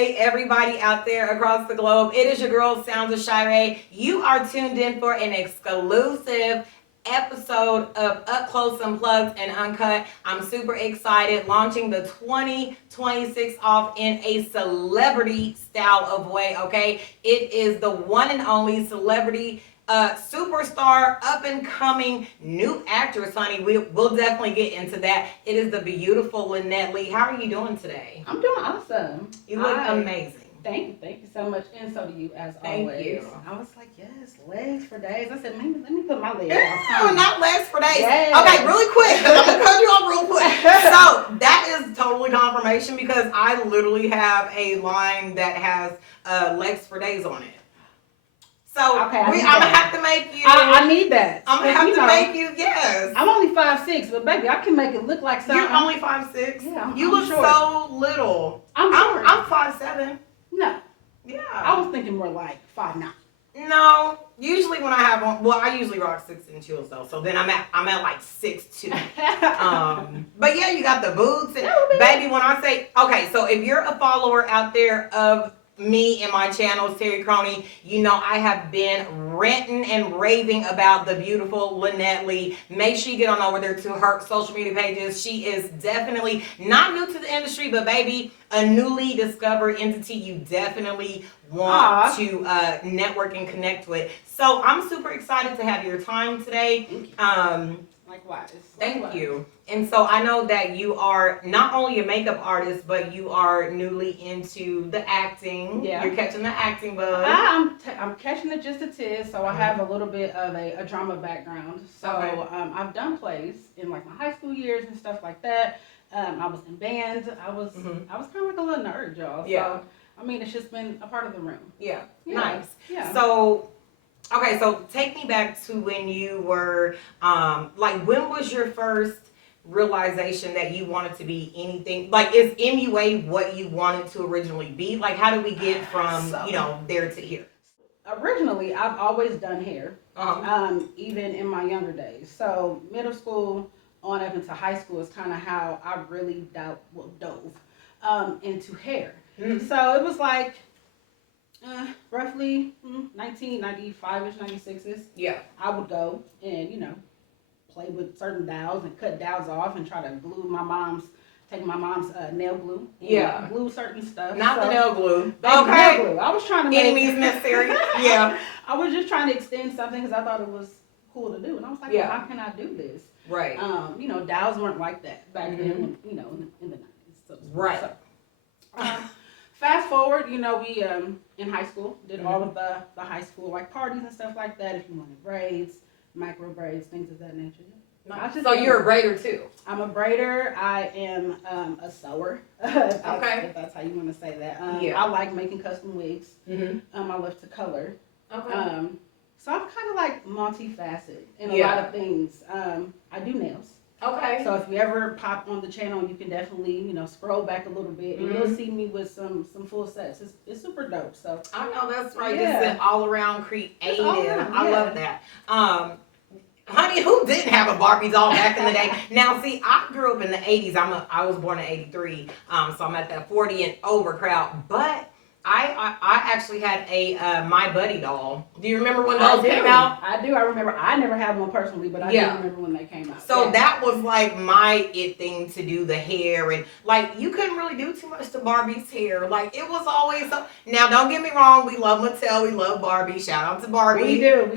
day, everybody out there across the globe. It is your girl, Sounds of Shar'e. You are tuned in for an exclusive episode of Up Close, Unplugged, and Uncut. I'm super excited, launching the 2026 off in a celebrity style of way, okay? It is the one and only celebrity superstar, up and coming new actress, honey. We'll definitely get into that. It is the beautiful Lynette Lee. How are you doing today? I'm doing awesome. You look amazing. Thank you so much, and so do you, as always. Thank you. I was like, yes, legs for days. I said, maybe let me put my legs No, not legs for days. Yes. Okay, really quick, 'cause I'm gonna cut you off real quick. So that is totally confirmation because I literally have a line that has legs for days on it. So okay, I'm gonna have to make you. I need that. I'm gonna have to make you. Yes. I'm only 5'6", but baby, I can make it look like something. You're only 5'6". Yeah, you I'm look short. so little. I'm short. I'm 5'7". No. Yeah. I was thinking more like 5'9". No. Usually when I have on, well, I usually rock 6-inch heels though. So then I'm at like 6'2". But yeah, you got the boots and baby. When I say okay, so if you're a follower out there of me and my channel, Terry Crony, you know I have been ranting and raving about the beautiful Lynette Lee. Make sure you get on over there to her social media pages. She is definitely not new to the industry, but baby, a newly discovered entity you definitely want to network and connect with. So I'm super excited to have your time today. Likewise. Thank you. And so I know that you are not only a makeup artist, but you are newly into the acting. Yeah. You're catching the acting bug. I'm catching it just a tiz, so I have a little bit of a drama background. So I've done plays in like my high school years and stuff like that. I was in bands. I was kind of like a little nerd, y'all. Yeah. So, I mean, it's just been a part of the room. Yeah. Yeah. Nice. Yeah. So, okay, so take me back to when you were, like, when was your first realization that you wanted to be anything? Like, is MUA what you wanted to originally be? Like, how did we get from, there to here? Originally, I've always done hair, even in my younger days. So, middle school on up into high school is kind of how I really dove into hair. Mm-hmm. So, it was like roughly 1995-ish, 96-ish. Yeah. I would go and, play with certain dowels and cut dowels off and try to take my mom's nail glue. And glue certain stuff. Not the nail glue. Okay. Nail glue. I was trying to make... Any means necessary. Yeah. I was just trying to extend something because I thought it was cool to do. And I was like, well, how can I do this? Right. Dowels weren't like that back then, in the 90s. So, right. Fast forward, we in high school did all of the high school like parties and stuff like that. If you wanted braids, micro braids, things of that nature. So you're a braider too? I'm a braider. I am a sewer. If that's how you want to say that. I like making custom wigs. I love to color. Okay. So I'm kind of like multifaceted in a lot of things. I do nails. Okay. So if you ever pop on the channel, you can definitely, scroll back a little bit and you'll see me with some full sets. It's super dope. So I know that's right. Yeah. This is an all around creative. I love that. Honey, who didn't have a Barbie doll back in the day? Now, see, I grew up in the 80s. I was born in 83. So I'm at that 40 and over crowd. But I actually had a My Buddy doll. Do you remember when those came out? I do. I remember. I never had one personally, but I do remember when they came out. So that was like my it thing to do the hair. And like, you couldn't really do too much to Barbie's hair. Like, it was always so. Now, don't get me wrong. We love Mattel. We love Barbie. Shout out to Barbie. We do.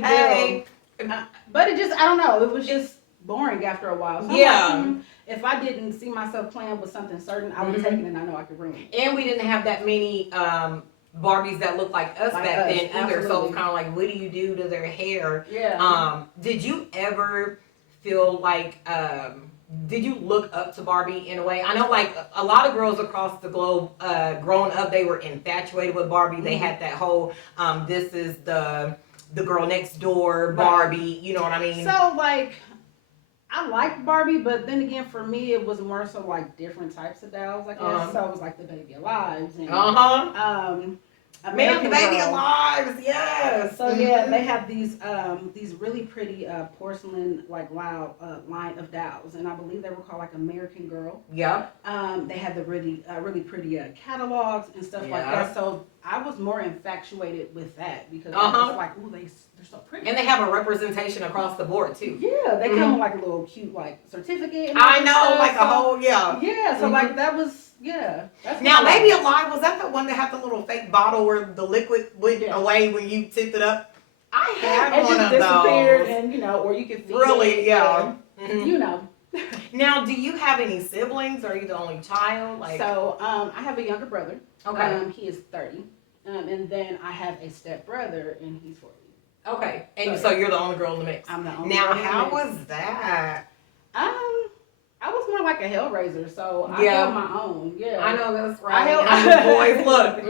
But it just, I don't know. It was just boring after a while. So like, if I didn't see myself playing with something certain, I would take it and I know I could ruin it. And we didn't have that many Barbies that looked like us back then either. Absolutely. So it was kind of like, what do you do to their hair? Yeah. Did you ever feel like, did you look up to Barbie in a way? I know like a lot of girls across the globe, growing up, they were infatuated with Barbie. They had that whole, this is the girl next door Barbie, you know what I mean? So like, I liked Barbie, but then again, for me, it was more so like different types of dolls, I guess. So it was like the Baby Alives and American Baby Girl. Alive, yes. So yeah, they have these really pretty porcelain line of dolls, and I believe they were called like American Girl. Yep. They had the really pretty catalogs and stuff like that. So I was more infatuated with that because I was like, ooh, they're so pretty. And they have a representation across the board too. Yeah, they come with like a little cute like certificate. And I know, stuff. like a whole Yeah, so like that was That's now, Baby Alive, was that the one that had the little fake bottle where the liquid went away when you tipped it up? I had one of those. And or you could feed really, it. yeah. Now, do you have any siblings? Are you the only child? So, I have a younger brother. Okay. He is 30. And then I have a step brother, and he's 40. Okay. And so you're the only girl in the mix. I'm the only girl girl in the how mix. was that? I was more like a hellraiser, so I held my own. Yeah, I know that's right. Boys, look.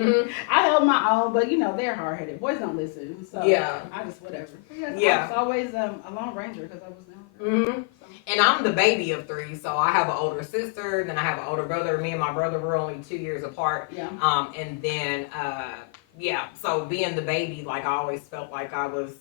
I held my own, but they're hard headed. Boys don't listen, so I just whatever. I was always a Lone Ranger because I was down. And I'm the baby of 3, so I have an older sister, then I have an older brother. Me and my brother were only 2 years apart. Yeah. And then so being the baby, like I always felt like I was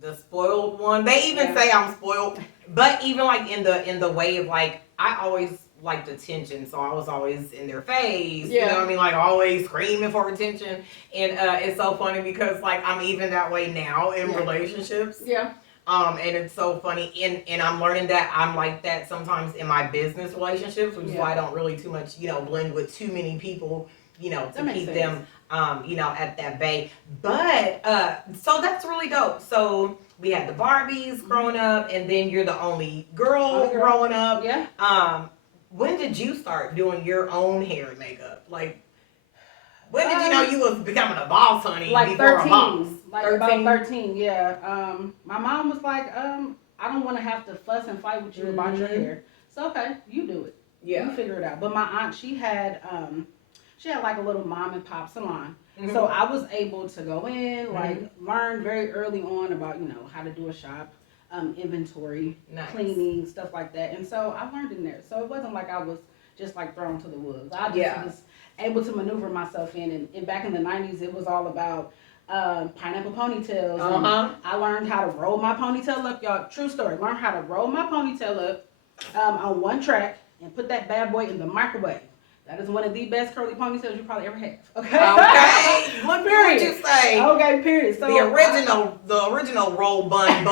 the spoiled one. They even say I'm spoiled, but even like in the way of like I always liked attention, so I was always in their face. You know what I mean? Like always screaming for attention. And it's so funny because like I'm even that way now in relationships. Yeah. And it's so funny, and I'm learning that I'm like that sometimes in my business relationships, which is why I don't really too much, blend with too many people, to keep them, at that bay. But, so that's really dope. So we had the Barbies growing up, and then you're the only girl growing up. Yeah. When did you start doing your own hair and makeup? Like, when did you know you was becoming a boss, honey? Like before 13. A boss? Like 13? About 13, yeah. My mom was like, I don't want to have to fuss and fight with you about your hair. So, okay, you do it. Yeah. You figure it out. But my aunt, she had like a little mom and pop salon. So I was able to go in, learn very early on about, how to do a shop, inventory, cleaning, stuff like that. And so I learned in there. So it wasn't like I was just like thrown to the wolves. I just was able to maneuver myself in. And back in the 90s, it was all about pineapple ponytails. And I learned how to roll my ponytail up, y'all. True story. Learned how to roll my ponytail up on one track and put that bad boy in the microwave. That is one of the best curly ponytails you probably ever have. Okay. Okay. What period you say? Okay. Period. So the original roll bun.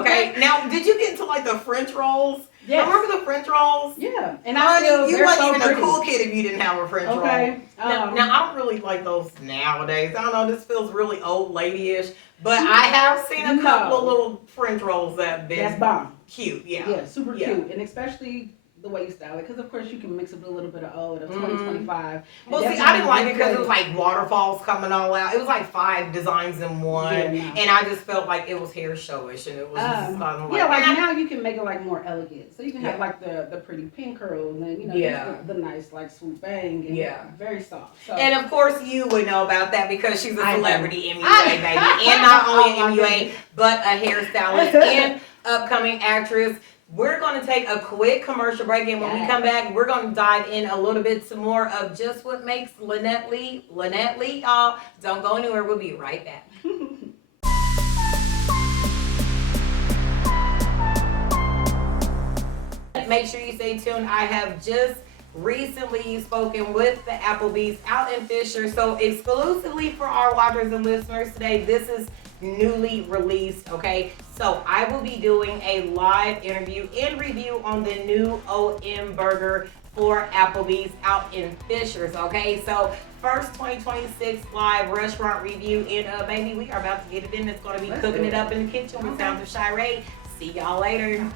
Okay. Now, did you get into like the French rolls? Yes. Remember the French rolls? Yeah. And you wasn't even a cool kid if you didn't have a French roll. Okay. Now, I don't really like those nowadays. I don't know. This feels really old lady-ish. But I have seen a couple of little French rolls that have been that's bomb. Cute. Yeah. Yeah. Super cute. And especially the way you style it, because of course you can mix it with a little bit of old of 2025. Well, see, I didn't like it because it was like waterfalls coming all out. It was like 5 designs in one, and I just felt like it was hair showish, and it was just now you can make it like more elegant, so you can have like the pretty pin curls and the nice like swoop bang and very soft. So. And of course you would know about that because she's a celebrity MUA baby, and not only an MUA but a hairstylist and upcoming actress. We're going to take a quick commercial break, and when we come back, we're going to dive in a little bit some more of just what makes Lynette Lee, y'all. Don't go anywhere. We'll be right back. Make sure you stay tuned. I have just recently spoken with the Applebees out in Fisher. So exclusively for our watchers and listeners today, this is newly released, okay? So I will be doing a live interview and review on the new OM burger for Applebee's out in Fishers, okay? So first 2026 live restaurant review, and baby, we are about to get it in. It's going to be cooking it up in the kitchen with sounds of Shar'e. See y'all later.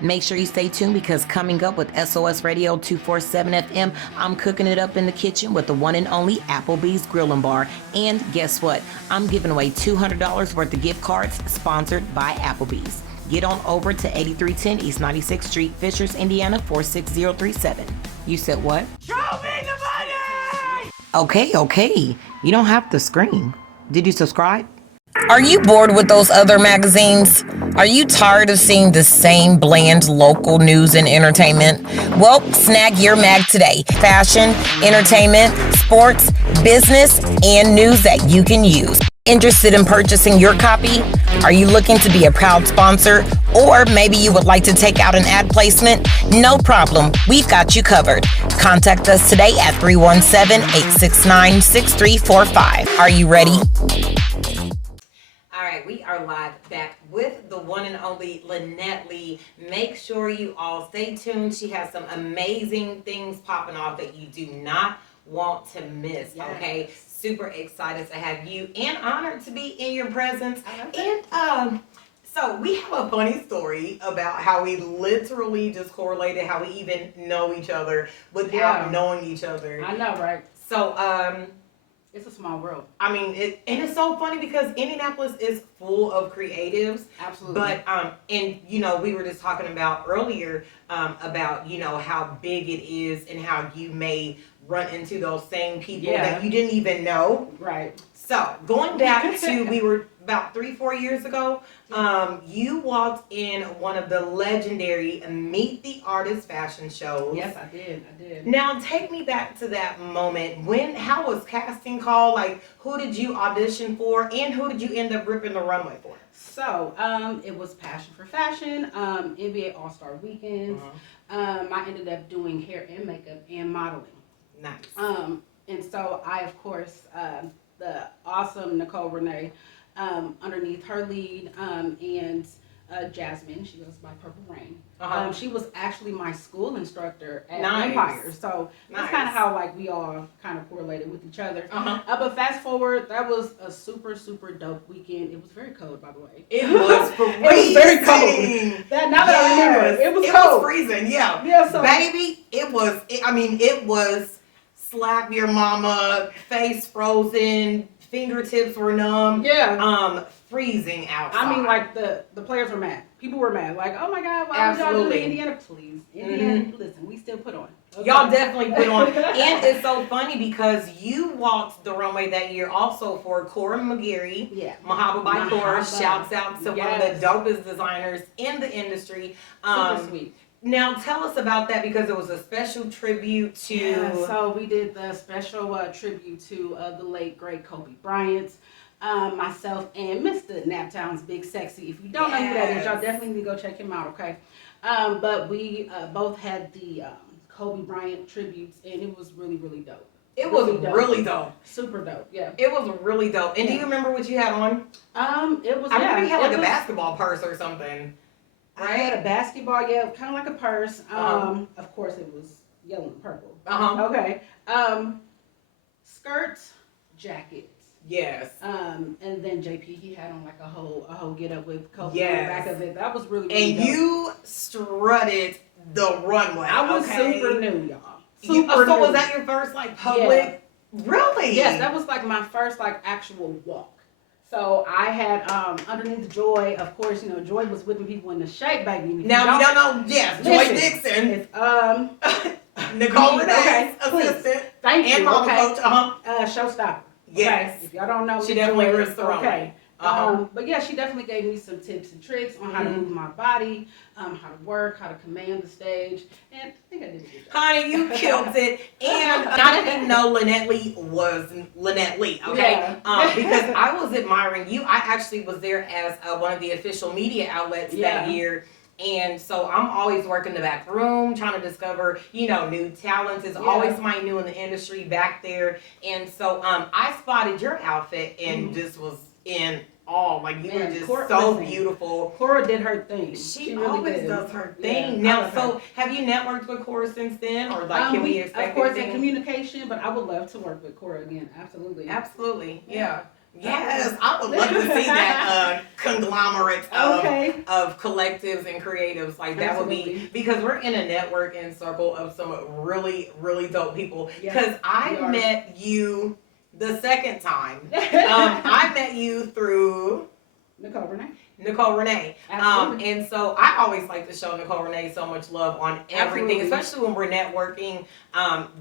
Make sure you stay tuned because coming up with S.O.S Radio 247 FM, I'm cooking it up in the kitchen with the one and only Applebee's Grill and Bar. And guess what? I'm giving away $200 worth of gift cards sponsored by Applebee's. Get on over to 8310 East 96th Street, Fishers, Indiana 46037. You said what? Show me the money! Okay. You don't have to scream. Did you subscribe? Are you bored with those other magazines? Are you tired of seeing the same bland local news and entertainment? Well, snag your mag today. Fashion, entertainment, sports, business, and news that you can use. Interested in purchasing your copy? Are you looking to be a proud sponsor? Or maybe you would like to take out an ad placement? No problem. We've got you covered. Contact us today at 317-869-6345. Are you ready? All right, we are live back with the one and only Lynette Lee. Make sure you all stay tuned. She has some amazing things popping off that you do not want to miss, okay? Super excited to have you and honored to be in your presence. And so we have a funny story about how we literally just correlated, how we even know each other without knowing each other. I know, right? So it's a small world. I mean, and it's so funny because Indianapolis is full of creatives. Absolutely. But and you know, we were just talking about earlier about, you know, how big it is and how you may run into those same people that you didn't even know. Right. So going back to, we were about 3-4 years ago, you walked in one of the legendary Meet the Artist fashion shows. Yes, I did. Now take me back to that moment. How was casting called? Like, who did you audition for, and who did you end up ripping the runway for? So, it was Passion for Fashion, NBA All-Star Weekends. I ended up doing hair and makeup and modeling. Nice. And so I, of course, the awesome Nicole Renee, underneath her lead, and Jasmine, she goes by Purple Rain. She was actually my school instructor at Empire. So that's kind of how, like, we all kind of correlated with each other. But fast forward, that was a super, super dope weekend. It was very cold, by the way. It was freezing. It was very cold. Now that I remember it was cold. It was freezing, yeah. So, baby, it was slap your mama, face frozen, fingertips were numb. Freezing outside. I mean, like, the players were mad. People were mad. Like, oh my God, why would y'all do Indiana? Please. Indiana, listen, we still put on. Okay. Y'all definitely put on. And it's so funny because you walked the runway that year also for Cora McGarry. Yeah. Mahaba by Cora. Shouts out to one of the dopest designers in the industry. Super sweet. Now tell us about that, because it was a special tribute to... Yeah, so we did the special tribute to the late, great Kobe Bryant. Myself and Mr. Naptown's Big Sexy. If you don't know who that is, y'all definitely need to go check him out, okay? But we both had the Kobe Bryant tributes, and it was really, really dope. It was really dope. Super dope, yeah. It was really dope. And do you remember what you had on? It was, I remember you had like a basketball purse or something. Right? I had a basketball, kind of like a purse. Of course, it was yellow and purple. Okay. Skirts, jacket. Yes. And then JP, he had on like a whole get up with Kobe on the back of it. That was really dope. You strutted the runway. I was super new, y'all. So was that your first like public? Yeah. Really? Yes, that was like my first like actual walk. So I had underneath Joy, of course, you know, Joy was whipping people in the shape, baby. Now we don't know, Joy Dixon. Nicole Renee's assistant. Thank you. And mama coach. Showstopper. Yes. Okay. If y'all don't know, she definitely risked the runway. But yeah, she definitely gave me some tips and tricks on how to move my body, how to work, how to command the stage, and I think I did a good job. Honey, you killed it. And I didn't know Lynette Lee was Lynette Lee, okay? Because I was admiring you. I actually was there as one of the official media outlets that year. And so I'm always working the back room, trying to discover, you know, new talents. Is always somebody new in the industry back there. And so I spotted your outfit and just was in awe. Like, you were just so beautiful. Cora did her thing. She really always does her thing. Now, so have you networked with Cora since then? Or like, can we expect of course, in communication, but I would love to work with Cora again. Absolutely. Absolutely. Yeah. Yes, I would love to see that conglomerate of collectives and creatives. Like, that would be, because we're in a networking circle of some really, really dope people. Because I met you the second time. I met you through Nicole Renee. Nicole Renee. Absolutely. And so I always like to show Nicole Renee so much love on everything, Absolutely. especially when we're networking.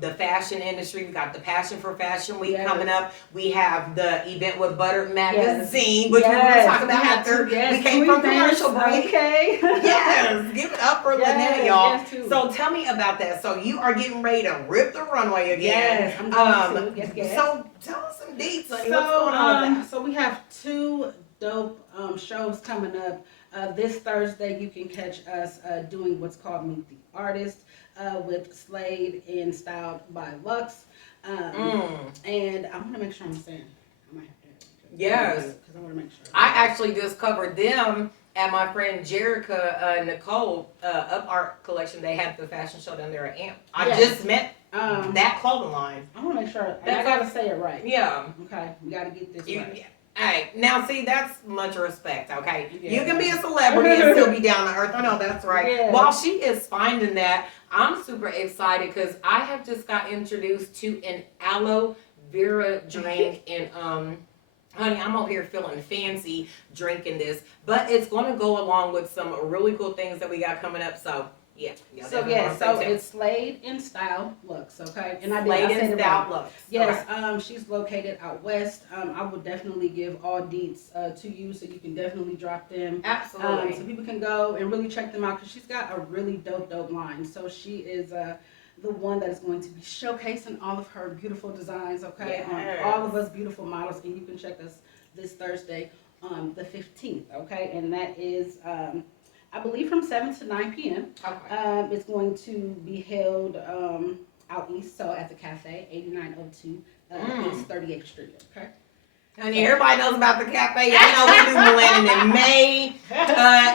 The fashion industry, we got the Passion for Fashion Week coming up. We have the event with Buttered Magazine, which we were talking about after we came from commercial break. Okay. Yes, give it up for Lynette, y'all. Yes, so tell me about that. So you are getting ready to rip the runway again. Yes, I'm going to. Yes. So tell us some deets, honey. What's going on with that? So we have 2 dope shows coming up. This Thursday, you can catch us doing what's called Meet the Artist with Slade and Styled by Lux. And I want to make sure I'm saying. I might have to. Yes. Because I want to make sure. I actually just covered them at my friend Jerica Nicole Up Art Collection. They had the fashion show down there at AMP. I just met that clothing line. I want to make sure. And I got to say it right. Yeah. Okay. We got to get this right. Hey, now see, that's much respect, okay? Yeah. You can be a celebrity and still be down to earth. I know that's right. Yeah. While she is finding that, I'm super excited because I have just got introduced to an aloe vera drink and honey, I'm over here feeling fancy drinking this, but it's going to go along with some really cool things that we got coming up, so yeah. So it's Slade and Style Lux, okay? And Slade and Style Lux. Yes, okay. She's located out west. I would definitely give all deets to you, so you can definitely drop them. Absolutely. So people can go and really check them out because she's got a really dope line. So she is the one that is going to be showcasing all of her beautiful designs, okay? Yes. All of us beautiful models, and you can check us this Thursday on the 15th, okay? And that is I believe from 7 to 9 p.m. Okay. It's going to be held out east, so at the cafe, 8902 East 38th Street, okay? And everybody knows about the cafe. I know we do Millennium in May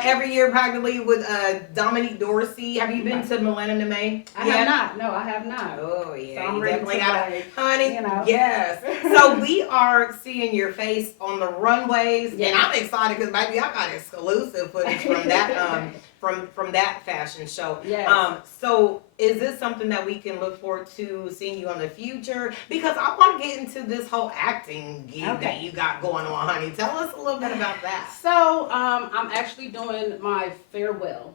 every year, practically with Dominique Dorsey. Have you been to Millennium in May? I have not. No, I have not. Oh yeah, so I'm you ready definitely to got it, honey. You know. Yes. So we are seeing your face on the runways, and I'm excited because baby, I got exclusive footage from that from that fashion show. Yes. So is this something that we can look forward to seeing you in the future? Because I want to get into this whole acting gig that you got going on, honey. Tell us a little bit about that. So I'm actually doing my farewell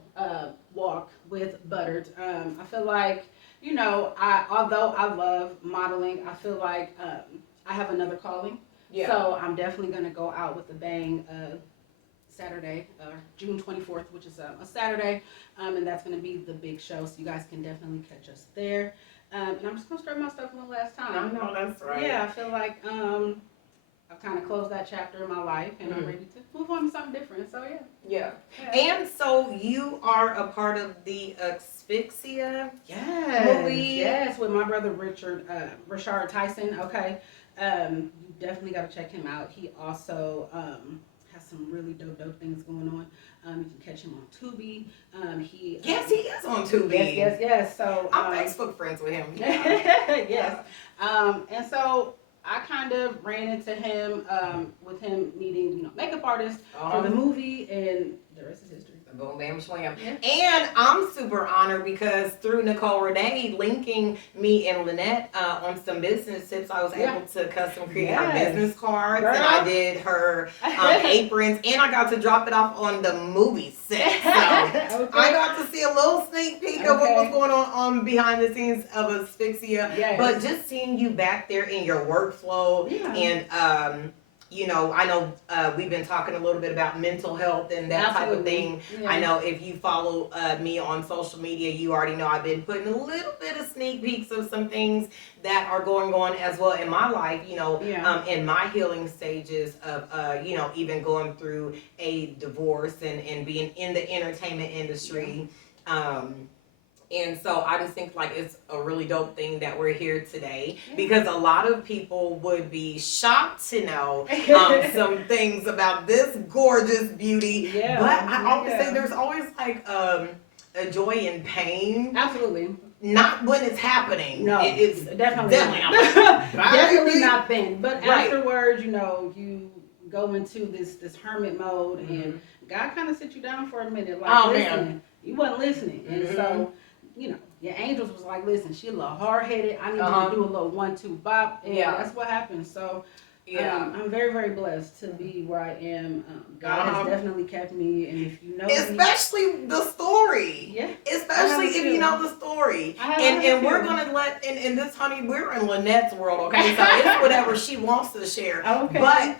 walk with Buttered. I feel like, you know, although I love modeling, I feel like I have another calling. Yeah. So I'm definitely going to go out with a bang Saturday, June 24th, which is a Saturday, and that's going to be the big show, so you guys can definitely catch us there. And I'm just going to start my stuff one last time. I know, that's right. Yeah, I feel like I've kind of closed that chapter in my life, and I'm ready to move on to something different, so yeah. And so you are a part of the Asphyxia movie. Yes, with my brother Rashard Tyson, okay. You definitely got to check him out. He also has some really dope things going on. You can catch him on Tubi. He is on Tubi. Yes. So I'm Facebook friends with him. Yes. And so I kind of ran into him with him needing, makeup artists for the movie, and the rest is history. Boom, bam, slam. Yeah. And I'm super honored because through Nicole Renee linking me and Lynette on some business tips, I was able to custom create her business cards. Girl. And I did her aprons, and I got to drop it off on the movie set. So I got to see a little sneak peek of what was going on behind the scenes of Asphyxia. Yes. But just seeing you back there in your workflow and I know we've been talking a little bit about mental health and that type of thing. Yeah. I know if you follow me on social media, you already know I've been putting a little bit of sneak peeks of some things that are going on as well in my life, in my healing stages of, even going through a divorce and being in the entertainment industry. And so I just think like it's a really dope thing that we're here today because a lot of people would be shocked to know some things about this gorgeous beauty. Yeah. But I always say there's always like a joy in pain. Absolutely. Not when it's happening. No, it's definitely not. Definitely not then. But afterwards, you go into this hermit mode and God kind of sit you down for a minute. Like, listen, you wasn't listening. And so, your angels was like, listen, she a little hard-headed. I need you to do a little 1-2 bop. And that's what happened. So, Yeah. I'm very, very blessed to be where I am. God has definitely kept me, and if you know especially the story. Yeah. Especially if you know the story. And we're gonna let in this, honey, we're in Lynette's world, okay? So it's whatever she wants to share. Okay. But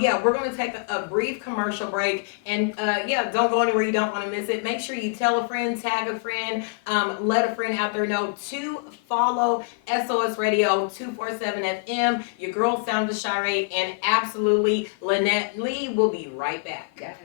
yeah, we're gonna take a brief commercial break, and yeah, don't go anywhere you don't want to miss it. Make sure you tell a friend, tag a friend, let a friend out there know to follow S.O.S Radio 247 FM. Your girl sound to Shar'e, and absolutely Lynette Lee. Will be right back. Yes.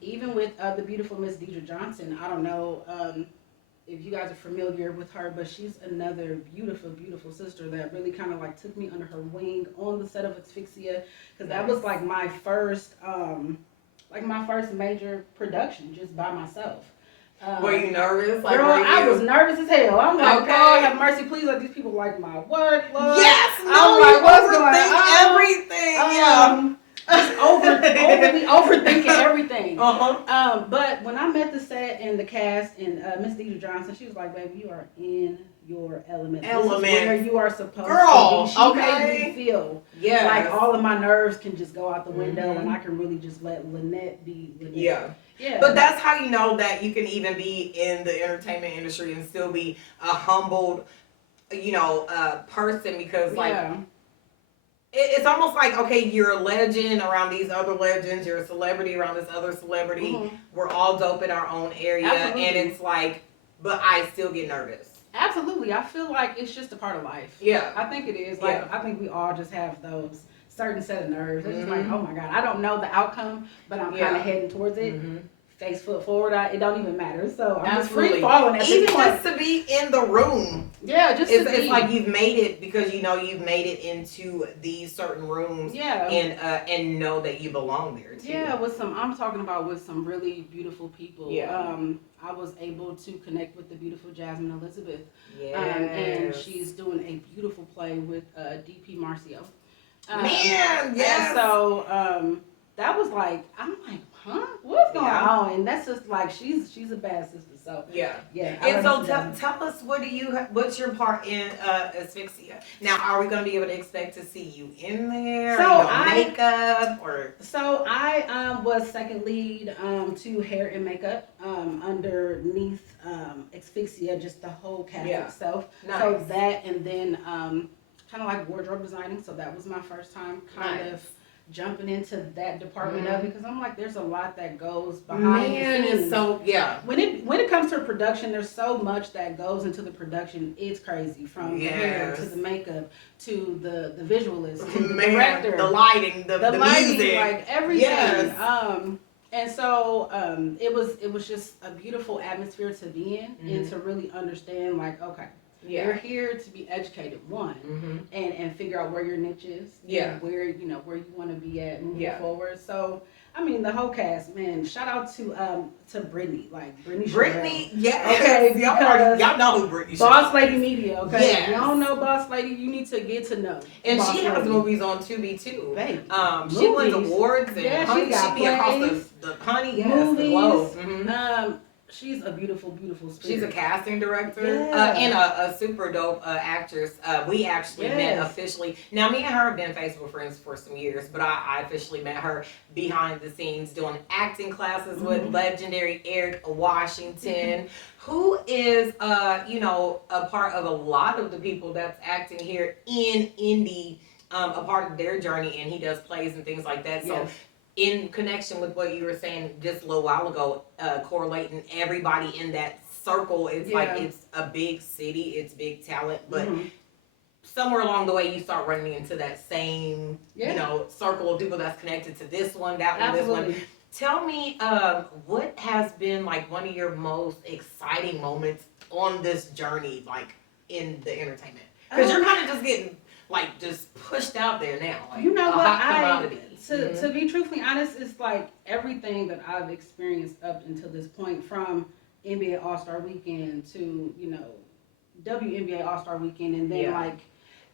Even with the beautiful Miss Deidre Johnson, I don't know if you guys are familiar with her, but she's another beautiful, beautiful sister that really kind of like took me under her wing on the set of Asphyxia, because that was like my first major production just by myself. Were you nervous? Like, girl, I was nervous as hell. I'm like, okay. God have mercy, please let these people like my work, Lord. Yes, I'm like, what's going on? Everything. Just overthinking everything. But when I met the set and the cast and Miss Deidre Johnson, she was like, baby, you are in your element. This is where you are supposed to be. She made me feel like all of my nerves can just go out the window and I can really just let Lynette be Lynette. Yeah. But that's how you know that you can even be in the entertainment industry and still be a humbled, person, because it's almost like, okay, you're a legend around these other legends, you're a celebrity around this other celebrity. We're all dope in our own area. Absolutely. And it's like, but I still get nervous. Absolutely. I feel like it's just a part of life. Yeah. I think it is. Like, I think we all just have those certain set of nerves. It's just like, oh my God, I don't know the outcome, but I'm kind of heading towards it. Face foot forward, it don't even matter. So I'm just free falling at even just to be in the room. Yeah, just it's like you've made it, because you've made it into these certain rooms. Yeah. And know that you belong there too. Yeah, I'm talking about with some really beautiful people. Yeah. I was able to connect with the beautiful Jasmine Elizabeth. Yeah. And she's doing a beautiful play with D.P. Marcio. Man, yes. And so that was like, I'm like, huh? What's going on? And that's just like, she's a bad sister. So yeah. And so tell us, what's your part in Asphyxia? Now, are we going to be able to expect to see you in there? So makeup or? So I was second lead to hair and makeup underneath Asphyxia, just the whole cast itself. Nice. So that, and then kind of like wardrobe designing. So that was my first time kind of jumping into that department of it, because I'm like, there's a lot that goes behind the scenes. So when it comes to a production, there's so much that goes into the production. It's crazy, from the hair to the makeup to the visualist to the director, the lighting, the lighting, music, like everything. And so it was just a beautiful atmosphere to be in, and to really understand, like, okay, you're here to be educated, and figure out where your niche is, and where you want to be at moving forward. So I mean, the whole cast, man. Shout out to Brittany, Brittany, yes. Okay, y'all know who Brittany. Boss Lady Media, okay. Yes. If you don't know Boss Lady, you need to get to know. And she has movies on Tubi too. Baby. She wins awards, and she be across the movies, the globe. She's a beautiful, beautiful spirit. She's a casting director and a super dope actress. We actually met officially. Now, me and her have been Facebook friends for some years, but I officially met her behind the scenes doing acting classes with legendary Eric Washington, who is, a part of a lot of the people that's acting here in Indy, a part of their journey, and he does plays and things like that. So in connection with what you were saying just a little while ago, correlating everybody in that circle, it's like it's a big city, it's big talent, but somewhere along the way you start running into that same, you know, circle of people that's connected to this one, that one, this one. Tell me, what has been like one of your most exciting moments on this journey, like in the entertainment? Because you're kind of just getting like just pushed out there now. Like, you know what? To be truthfully honest, it's like everything that I've experienced up until this point, from NBA All-Star Weekend to, you know, WNBA All-Star Weekend, and then like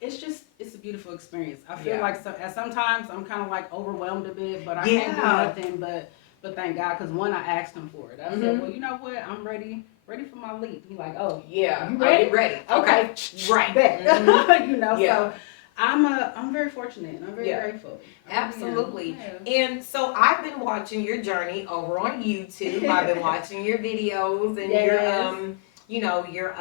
it's a beautiful experience. I feel like sometimes I'm kind of like overwhelmed a bit, but I can't do nothing but thank God, because one, I asked him for it. I said, well, you know what, I'm ready for my leap. He's like, oh, you ready? Ready. Okay, right. You know, so I'm very fortunate and I'm very grateful. Absolutely. And so I've been watching your journey over on YouTube. I've been watching your videos and your you know, your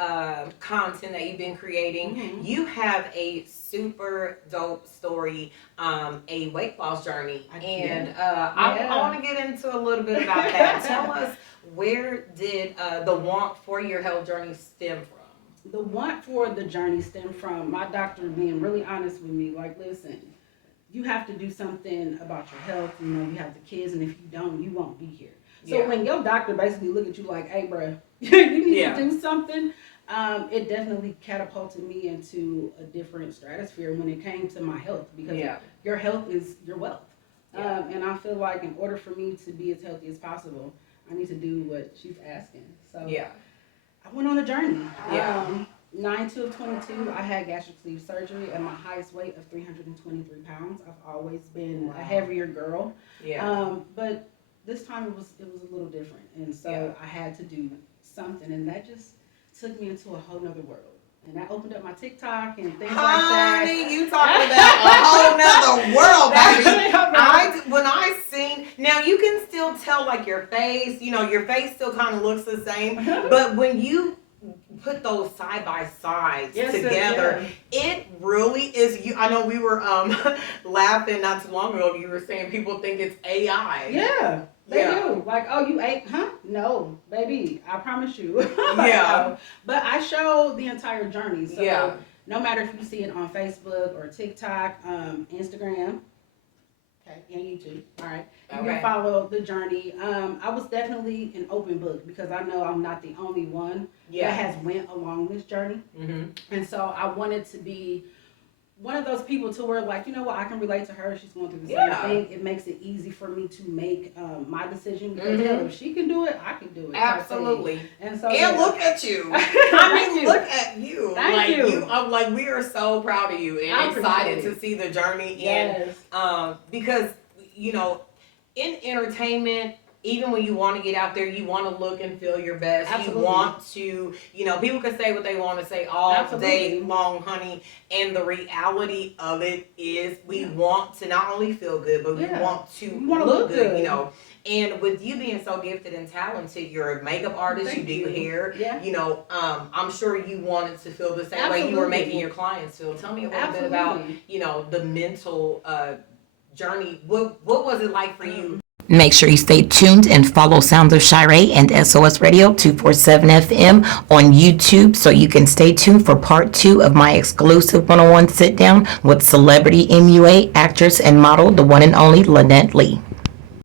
content that you've been creating. You have a super dope story, a weight loss journey. I want to get into a little bit about that. Tell us, where did the want for your health journey stem from? The want for the journey stemmed from my doctor being really honest with me. Like, listen, you have to do something about your health. You know, you have the kids, and if you don't, you won't be here. So when your doctor basically look at you like, hey, bro, you need to do something, it definitely catapulted me into a different stratosphere when it came to my health, because your health is your wealth. And I feel like in order for me to be as healthy as possible, I need to do what she's asking. So I went on a journey. 9/2 of 22, I had gastric sleeve surgery at my highest weight of 323 pounds. I've always been a heavier girl. But this time it was a little different, and so I had to do something, and that just took me into a whole nother world. And I opened up my TikTok and things like that. Honey, you talking about a whole nother world, baby. When I seen, now you can still tell like your face, you know, your face still kind of looks the same, but when you put those side by sides together, it really is you. I know we were laughing not too long ago. You were saying people think it's AI. Yeah, they do. Like, oh, you ate? Huh? No, baby, I promise you. But I show the entire journey. So no matter if you see it on Facebook or TikTok, Instagram, and YouTube. All right. You can follow the journey. I was definitely an open book, because I know I'm not the only one that has went along this journey. And so I wanted to be one of those people to where, like, you know what, I can relate to her. She's going through the same thing. It makes it easy for me to make my decision, because if she can do it, I can do it. Absolutely. And so look at you. I mean, look at you. Thank you. I'm like, we are so proud of you and excited to see the journey. And because, you know, in entertainment, even when you want to get out there, you want to look and feel your best. You want to, you know, people can say what they want to say all day long, honey. And the reality of it is we want to not only feel good, but we want to look good, you know. And with you being so gifted and talented, you're a makeup artist, you do your hair, you know, I'm sure you wanted to feel the same way you were making your clients feel. Tell me a little bit about, you know, the mental journey. What was it like for you? Make sure you stay tuned and follow Sounds of Shar'e and S.O.S Radio 247 FM on YouTube, so you can stay tuned for part 2 of my exclusive one-on-one sit down with celebrity MUA actress and model, the one and only Lynette Lee.